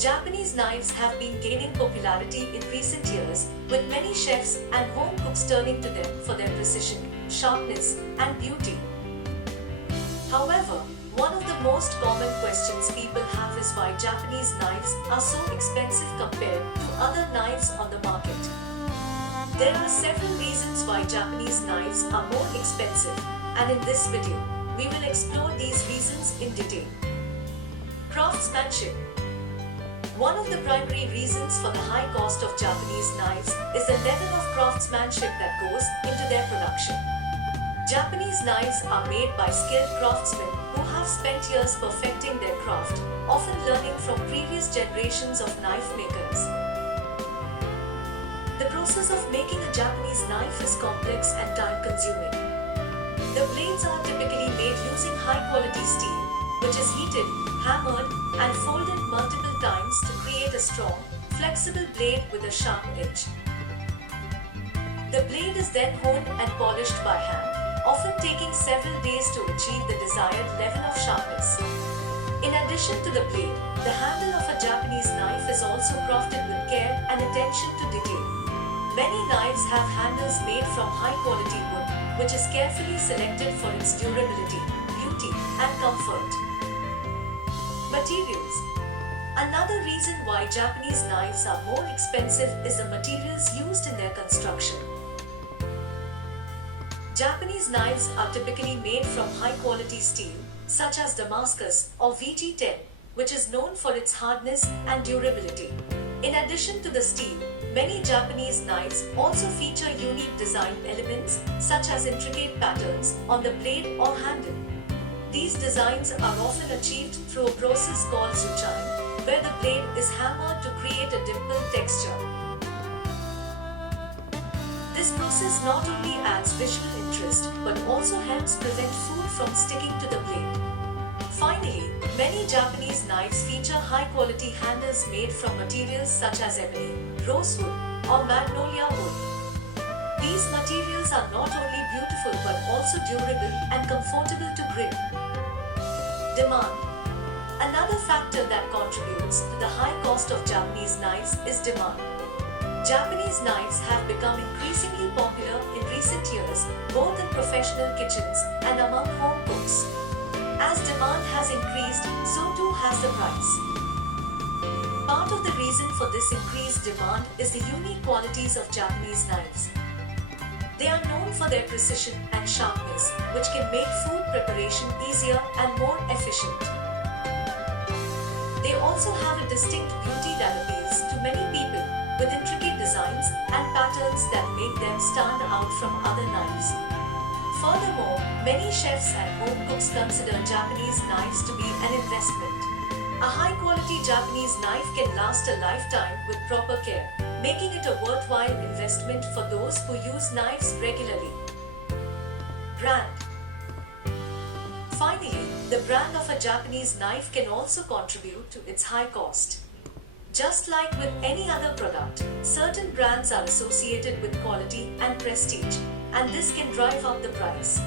Japanese knives have been gaining popularity in recent years, with many chefs and home cooks turning to them for their precision, sharpness, and beauty. However, one of the most common questions people have is why Japanese knives are so expensive compared to other knives on the market. There are several reasons why Japanese knives are more expensive, and in this video, we will explore these reasons in detail. Craftsmanship. One of the primary reasons for the high cost of Japanese knives is the level of craftsmanship that goes into their production. Japanese knives are made by skilled craftsmen who have spent years perfecting their craft, often learning from previous generations of knife makers. The process of making a Japanese knife is complex and time-consuming. The blades are typically made using high-quality steel, which is heated, hammered, and folded multiple times to create a strong, flexible blade with a sharp edge. The blade is then honed and polished by hand, often taking several days to achieve the desired level of sharpness. In addition to the blade, the handle of a Japanese knife is also crafted with care and attention to detail. Many knives have handles made from high-quality wood, which is carefully selected for its durability, beauty, and comfort. Materials. Another reason why Japanese knives are more expensive is the materials used in their construction. Japanese knives are typically made from high-quality steel, such as Damascus or VG10, which is known for its hardness and durability. In addition to the steel, many Japanese knives also feature unique design elements, such as intricate patterns on the blade or handle. These designs are often achieved through a process called suchain, where the blade is hammered to create a dimpled texture. This process not only adds visual interest but also helps prevent food from sticking to the blade. Finally, many Japanese knives feature high-quality handles made from materials such as ebony, rosewood, or magnolia wood. These materials are not only beautiful but also durable and comfortable to grip. Demand. Another factor that contributes to the high cost of Japanese knives is demand. Japanese knives have become increasingly popular in recent years, both in professional kitchens and among home cooks. As demand has increased, so too has the price. Part of the reason for this increased demand is the unique qualities of Japanese knives. They are known for their precision and sharpness, which can make food preparation easier and more efficient. They also have a distinct beauty that appeals to many people, with intricate designs and patterns that make them stand out from other knives. Furthermore, many chefs and home cooks consider Japanese knives to be an investment. A high-quality Japanese knife can last a lifetime with proper care, making it a worthwhile investment for those who use knives regularly. Brand. Finally, the brand of a Japanese knife can also contribute to its high cost. Just like with any other product, certain brands are associated with quality and prestige, and this can drive up the price.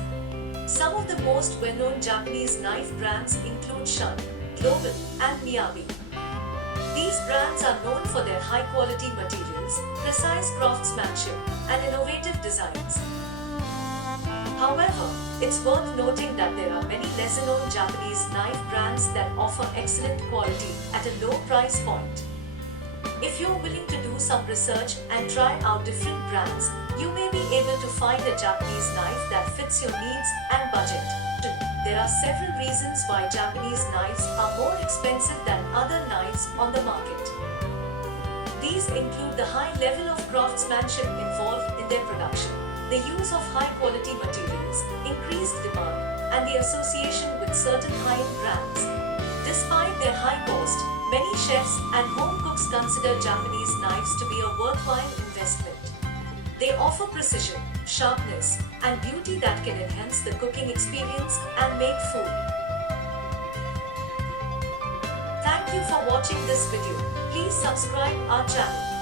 Some of the most well-known Japanese knife brands include Shun, Global, and Miyabi. These brands are known for their high-quality materials, precise craftsmanship, and innovative designs. However, it's worth noting that there are many lesser-known Japanese knife brands that offer excellent quality at a low price point. If you're willing to do some research and try out different brands, you may be able to find a Japanese knife that fits your needs and budget. There are several reasons why Japanese knives are more expensive than other knives on the market. These include the high level of craftsmanship involved in their production, the use of high-quality materials, increased demand, and the association with certain high-end brands. Despite their high cost, many chefs and home cooks consider Japanese knives to be a worthwhile investment. They offer precision, sharpness, and beauty that can enhance the cooking experience and make food. Thank you for watching this video. Please subscribe our channel.